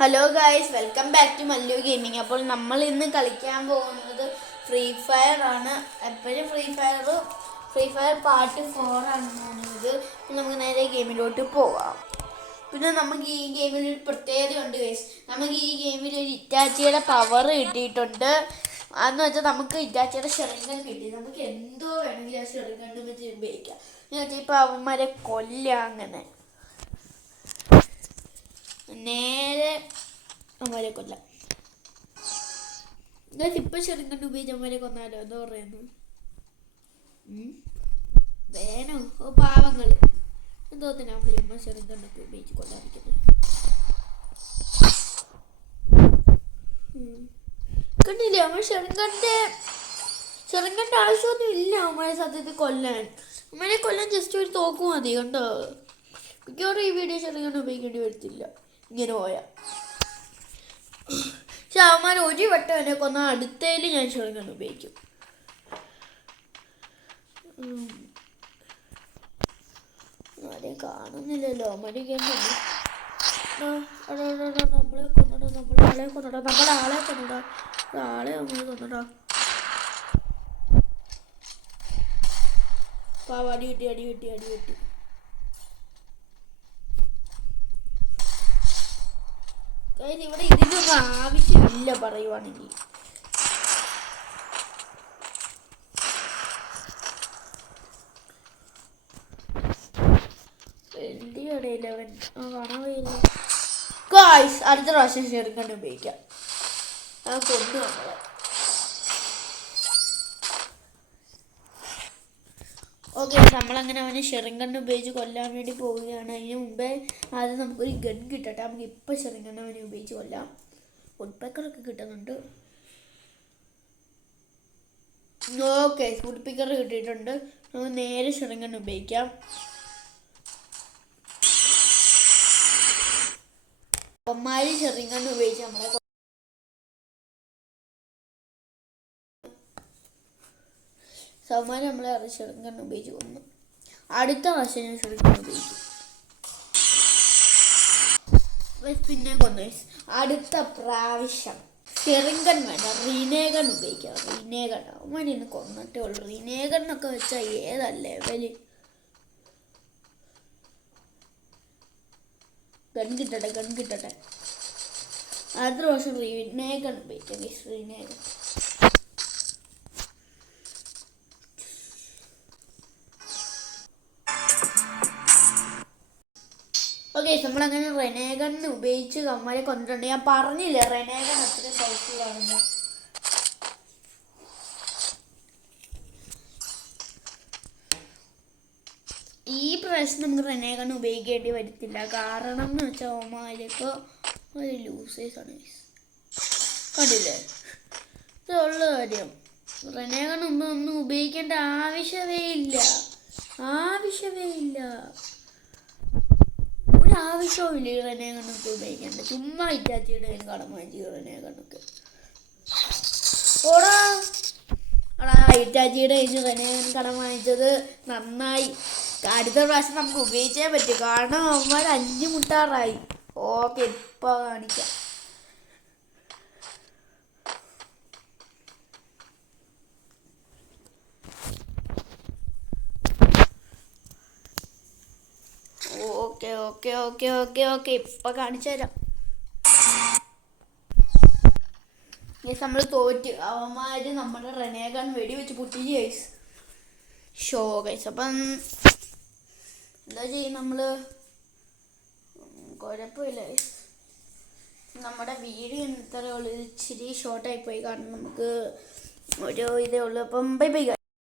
Hello guys, welcome back to Mallu gaming. അപ്പോൾ നമ്മൾ ഇന്ന് കളിക്കാൻ പോകുന്നത് ഫ്രീ ഫയർ ആണ്. എപ്പോഴും ഫ്രീ ഫയർ പാർട്ട് 4 ആണ് തോന്നുന്നത്. നമുക്ക് നേരെ ഗെയിമിലോട്ട് പോവാം. പിന്നെ നമുക്ക് ഈ ഗെയിമിൽ ഒരു പ്രത്യേകതയുണ്ട് ഗൈസ്. നമുക്ക് ഈ ഗെയിമിൽ ഒരു ഇറ്റാച്ചിയുടെ പവർ കിട്ടിയിട്ടുണ്ട്. അതെന്ന് വെച്ചാൽ നമുക്ക് ഇറ്റാച്ചിയുടെ ഷെറിങ്കൻ കിട്ടി. നമുക്ക് എന്തോ വേണമെങ്കിൽ ആ ഷെറിങ്കൻ വെച്ച് ഉപയോഗിക്കാം. ഇപ്പോൾ അവന്മാരെ കൊല്ലാം. അങ്ങനെ നേരെ അവന്മാരെ കൊല്ലാം. ഇപ്പം ഷെറിങ്കൻ ഉപയോഗിച്ച് അവന്മാരെ കൊന്നാലോ? എന്താ പറയുന്നു? വേനോ പാവങ്ങൾ എന്തോത്തിനാ അവന്മാർ ഷെറിങ്കണ്ണൊക്കെ ഉപയോഗിച്ച് കൊല്ലാതിരിക്കുന്നത്? കണ്ടില്ലേ, അവൻ ഷെറിങ്കൻ്റെ ആവശ്യമൊന്നും ഇല്ല അവന്മാരെ സത്യത്തിൽ കൊല്ലാൻ. അവന്മാരെ കൊല്ലാൻ ജസ്റ്റ് ഒരു തോക്ക് മതി. കണ്ടോ? മിക്കവാറും ഈ വീഡിയോ ഷെറിങ്കൺ ഉപയോഗിക്കേണ്ടി വരത്തില്ല ഇങ്ങനെ പോയാൽ. പക്ഷെ അവന്മാർ ഒരു വട്ടം എന്നെ കൊന്നാൽ അടുത്തതിൽ ഞാൻ ഷെറിങ്കൺ ഉപയോഗിക്കും. ആരെയും കാണുന്നില്ലല്ലോ. അവന്മാരെ ആളെ കൊന്നടാ. അടി കിട്ടി. ഇവിടെ ഇതിനൊന്നും ആവശ്യമില്ല പറയുവാണെങ്കിൽ. കാണാൻ വയ്യില്ല ഗായ്സ്. അടുത്ത പ്രാവശ്യം ഷെറിങ്കൺ ഉപയോഗിക്കാം. കൊന്നു നമ്മളെ. ഓക്കെ, നമ്മളങ്ങനെ അവനെ ഷെറിങ്കൺ ഉപയോഗിച്ച് കൊല്ലാൻ വേണ്ടി പോവുകയാണ്. അതിന് മുമ്പേ ആദ്യം നമുക്കൊരു ഗൺ കിട്ടട്ടെ. നമുക്ക് ഇപ്പം ഷെറിങ്കൺ അവനെ ഉപയോഗിച്ച് കൊല്ലാം. വുഡ്പെക്കറൊക്കെ കിട്ടുന്നുണ്ട്. ഓക്കെ, വുഡ്പെക്കർ കിട്ടിയിട്ടുണ്ട്. നമുക്ക് നേരെ ഷെറിങ്കൺ ഉപയോഗിക്കാം. അവന്മാര് ഷെറിങ്കൺ ഉപയോഗിച്ച് നമ്മളെ ഷെറിങ്കൺ ഉപയോഗിച്ച് കൊന്നു. അടുത്ത പ്രാവശ്യം ഞാൻ ഷെറിങ്കൺ ഉപയോഗിക്കും. പിന്നെ കൊന്നു. അടുത്ത പ്രാവശ്യം ഷെറിങ്കൺ വേണ്ട, റീനേഗൺ ഉപയോഗിക്കാം. റീനേഗൺ അവന് കൊന്നിട്ടേ ഉള്ളൂ. റീനേഗൺ എന്നൊക്കെ വെച്ചാൽ ഏതാ ലെവല്? ഗൺ കിട്ടട്ടെ. അടുത്ത പ്രാവശ്യം റീനേഗൺ ഉപയോഗിക്കാം. റീനേഗൺ. ഓക്കെ, നമ്മളങ്ങനെ റെനേഗൺ ഉപയോഗിച്ച് അവന്മാരെ കൊന്നിട്ടുണ്ട്. ഞാൻ പറഞ്ഞില്ലേ റെനേഗൺ അത്രയും പവർഫുൾ ആണെന്ന്. ഈ പ്രാവശ്യം നമുക്ക് റെനേഗൺ ഉപയോഗിക്കേണ്ടി വരത്തില്ല. കാരണം എന്ന് വെച്ചാൽ അവന്മാർക്ക് ഒരു ലൂസേഴ്സാണ്. കണ്ടില്ലേ, ഇതുള്ള കാര്യം. റെനേഗൺ ഒന്നും ഉപയോഗിക്കേണ്ട ആവശ്യമേ ഇല്ല. ആവശ്യമില്ല ഈ റെനേഗണ്ണൊക്കെ ഉപയോഗിക്കേണ്ട. ചുമ്മാ ഇറ്റാച്ചിയുടെ കയ്യിൽ കടം വാങ്ങിച്ചു റെനേഗണ്ണൊക്കെ. ഇറ്റാച്ചിയുടെ കയ്യിൽ റെനേഗൺ കടം വാങ്ങിച്ചത് നന്നായി. അടുത്ത പ്രാവശ്യം നമുക്ക് ഉപയോഗിച്ചേ പറ്റും. കാരണം അവന്മാർ 5 മുട്ടാറായി. ഓക്കെ, ഇപ്പോൾ കാണിക്കാം. ഓക്കെ ഇപ്പൊ കാണിച്ചു തരാം. നമ്മൾ തോറ്റ്. അവന്മാര് നമ്മുടെ റെനേഗൺ വെടിവെച്ച് പൊട്ടിച്ച് ഗൈസ്. Show guys. അപ്പം എന്താ ചെയ്യും നമ്മള്? കുഴപ്പമില്ല ഗൈസ്. നമ്മുടെ വീഡിയോ ഇത്രയേ ഉള്ളൂ. ഇച്ചിരി ഷോർട്ടായി പോയി. കാരണം നമുക്ക് ഒരു ഇതേ ഉള്ളൂ. അപ്പം ബൈ.